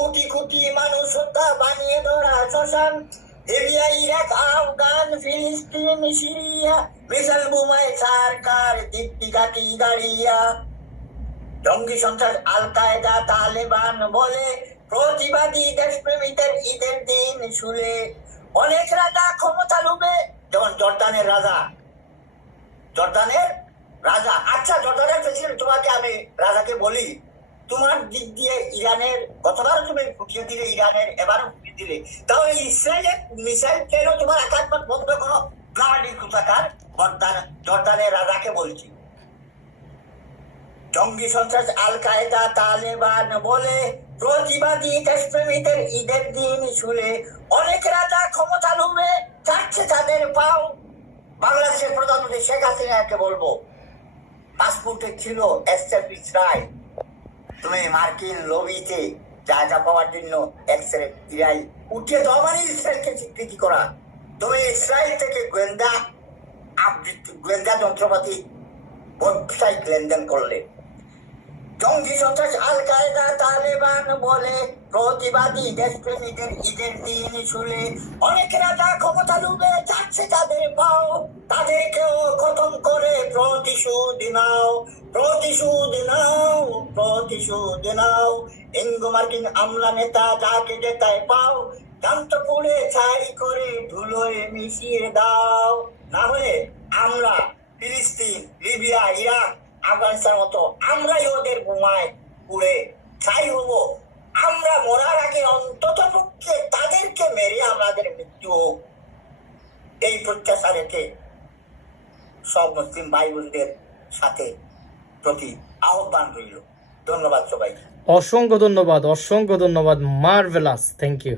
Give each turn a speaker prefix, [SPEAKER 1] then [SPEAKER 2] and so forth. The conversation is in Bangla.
[SPEAKER 1] কোটি কোটি মানুষ হত্যা বানিয়ে ধরা শ্মশান। লিবিয়া ইরাক আফগান ফিলিস্তিন সিরিয়া। মিসাইল বোমায় সরকার দীপ্তি কাটি দাঁড়িয়া জঙ্গি সন্ত্রাস আল কায়দা তালেবান বলে, প্রতিবাদী দেশপ্রেমীদের ঈদের দিন শুলে। অনেক রাজা ক্ষমতা লুবে, যেমন জর্দানের রাজা। জর্দানের রাজা আচ্ছা জর্দানের প্রেসিডেন্ট, তোমাকে আমি রাজাকে বলি। তোমার দিক দিয়ে ইরানের গতবারও তুমি ফুটিয়ে দিলে ইরানের, এবারও ফুটিয়ে দিলে। তাহলে ইসরায়েলের মিসাইল কেন তোমার আকাশপথ বন্ধ করো? গাড়ি কোথাকার জর্দান জর্দানের রাজাকে বলছি। জঙ্গি সন্ত্রাস আল কায়দা তালেবান বলে প্রতিবাদী দেশপ্রেমীদের ঈদের দিন শুলে অনেক রাজা ক্ষমতা লুবে চাচ্ছে তাদের পাও। বাংলাদেশের প্রধানমন্ত্রী শেখ হাসিনাকে বলব, পাসপোর্টে ছিল এস্টাবলিশ রায় তুমি মার্কিন লবিতে যা যা পাওয়ার জন্য ইসরায়েল উঠিয়ে দেওয়া মানে ইসরায়েলকে স্বীকৃতি করা। তুমি ইসরায়েল থেকে গোয়েন্দা গোয়েন্দা যন্ত্রপাতি ওয়েবসাইট লেনদেন করলে। জঙ্গি সন্ত্রাস আল কায়দা তালেবান বলে প্রতিবাদী দেশপ্রেমীদের ঈদের দিন শুলে অনেক রাজা ক্ষমতা লুবে যাচ্ছে তাদের পাও। তাদেরকেও খতম করে প্রতিশোধ নাও প্রতিশোধ নাও প্রতিশোধ নাও। ইঙ্গো মার্কিন আমলা নেতা যাকে যেতায় পাও জান্ত পুড়ে ছাই করে ধুলোয় মিশিয়ে দাও। না হলে আমরা ফিলিস্তিন, লিবিয়া, ইরাক আফগানিস্তান মতো আমরাই ওদের বোমায় পুড়ে ছাই হব। আমরা মরার আগে অন্তত পক্ষে তাদেরকে মেরে আমাদের মৃত্যু হোক। এই প্রত্যাশা রেখে সব মুসলিম ভাই বোনদের সাথে প্রতি আহ্বান রইল। ধন্যবাদ সবাই
[SPEAKER 2] অসংখ্য ধন্যবাদ অসংখ্য ধন্যবাদ। Marvellous thank you.